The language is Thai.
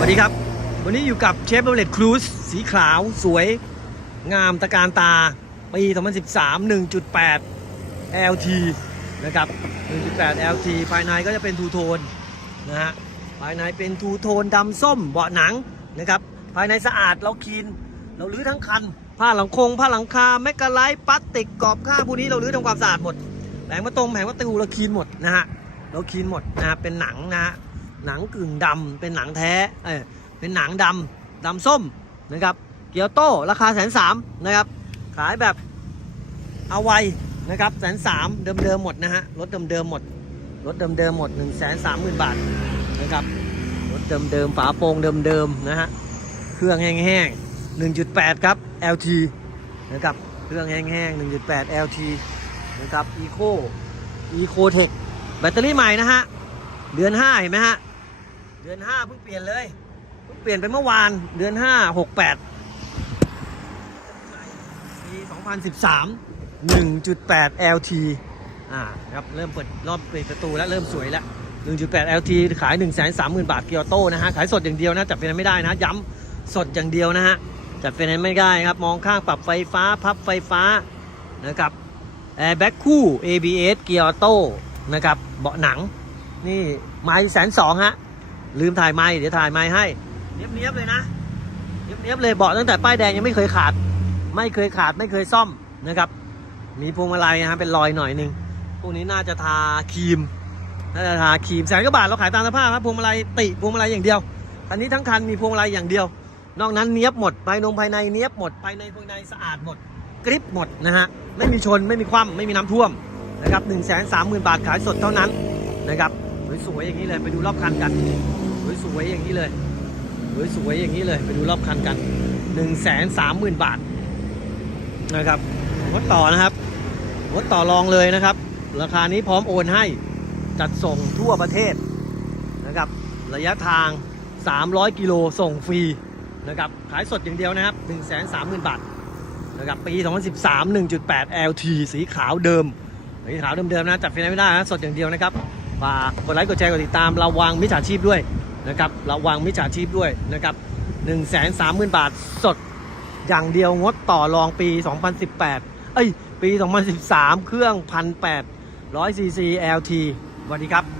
สวัสดีครับ วันนี้อยู่กับเชฟโรเลตครูซสีขาวสวย งามตะการตา ปี 2013 1.8 LT นะครับ 1.8 LT ภายในก็จะเป็นทูโทนนะฮะ ภายในเป็นทูโทนดำส้มเบาะหนังนะครับ ภายในสะอาดเราคีน เราลื้อทั้งคัน ผ้าหลังคง ผ้าหลังคา แมกกาไลท์พลาสติกกรอบข้างพวกนี้เราลื้อทำความสะอาดหมด แผงมาตรงแผงมาติวเราคีนหมดนะฮะ เราคีนหมดนะฮะเป็นหนังนะฮะ หนังกึ่งดำเป็นหนังแท้เออเป็นหนังดำดำส้มนะครับเกียวโต้ราคาแสนสามนะครับขายแบบเอาไวนะครับแสนสามเดิมๆหมดนะฮะรถเดิมๆหมดรถเดิมๆหมด1นึ่งแสนสามหมื่นบาทนะครับรถเดิมๆฝาโปร่งเดิมๆนะฮะเครื่องแห้งๆ 1.8 ครับ LT นะครับเครื่องแห้งๆ 1.8 LT นะครับ Eco Eco Tech แบตเตอรี่ใหม่นะฮะ เดือน 5 เห็นไหมฮะ เดือน5เพิ่งเปลี่ยนเลยเพิ่งเปลี่ยนเป็นเมื่อวานเดือน5 68ปี2013 1.8 LT อ่าครับเริ่มเปิดรอบเปิดประตูแล้วเริ่มสวยแล้ว1.8 LT ขาย 1 3 0 0 0 0 บาทเกียวโต้นะฮะ ขายสดอย่างเดียวนะจัดเป็นไม่ได้นะ ย้ำสดอย่างเดียวนะฮะ จัดเป็นไม่ได้ครับ มองข้างปรับไฟฟ้า พับไฟฟ้านะครับแอร์แบ็คคู่ ABS เกียร์โต้นะครับ เบาะหนัง นี่ไม้แสนสองฮะ ลืมถ่ายไม้เดี๋ยวถ่ายไม้ให้เนี้ยบๆเลยนะเนี้ยบๆเลยเบาะตั้งแต่ป้ายแดงยังไม่เคยขาด ไม่เคยขาดไม่เคยซ่อมนะครับ มีพวงมาลัยนะฮะเป็นรอยหน่อยหนึ่งพวกนี้น่าจะทาครีมน่าจะทาครีมแสนกว่าบาทเราขายตามสภาพครับพวงมาลัยติพวงมาลัยอย่างเดียวคันนี้ทั้งคันมีพวงมาลัยอย่างเดียว นอกนั้นเนี้ยบหมดภายนงภายในเนี้ยบหมดภายในภายในสะอาดหมดกริปหมดนะฮะไม่มีชนไม่มีคว่ำไม่มีน้ำท่วมนะครับหนึ่งแสนสามหมื่นบาทขายสดเท่านั้นนะครับ สวยๆอย่างนี้เลยไปดูรอบคันกันสวยๆอย่างนี้เลยสวยๆอย่างนี้เลยไปดูรอบคันกันหนึ่งแสนสามหมื่นบาทนะครับรถต่อนะครับรถต่อรองเลยนะครับ ราคานี้พร้อมโอนให้จัดส่งทั่วประเทศนะครับระยะทาง 300 กิโลส่งฟรีนะครับขายสดอย่างเดียวนะครับ 1 3 0 0 0 0 บาทนะครับปี 2013 1.8 LT สีขาวเดิมสีขาวเดิมๆนะจัดไฟแนนซ์ไม่ได้นะสดอย่างเดียวนะครับ ฝากกดไลค์กดแชร์กดติดตามระวังมิจฉาชีพด้วยนะครับระวังมิจฉาชีพด้วยนะครับ1 3 0 0 0 0 บาทสด อย่างเดียวงดต่อรองปี 2018 เอ้ย ปี 2013 เครื่อง 1,800 100 cc LT สวัสดีครับ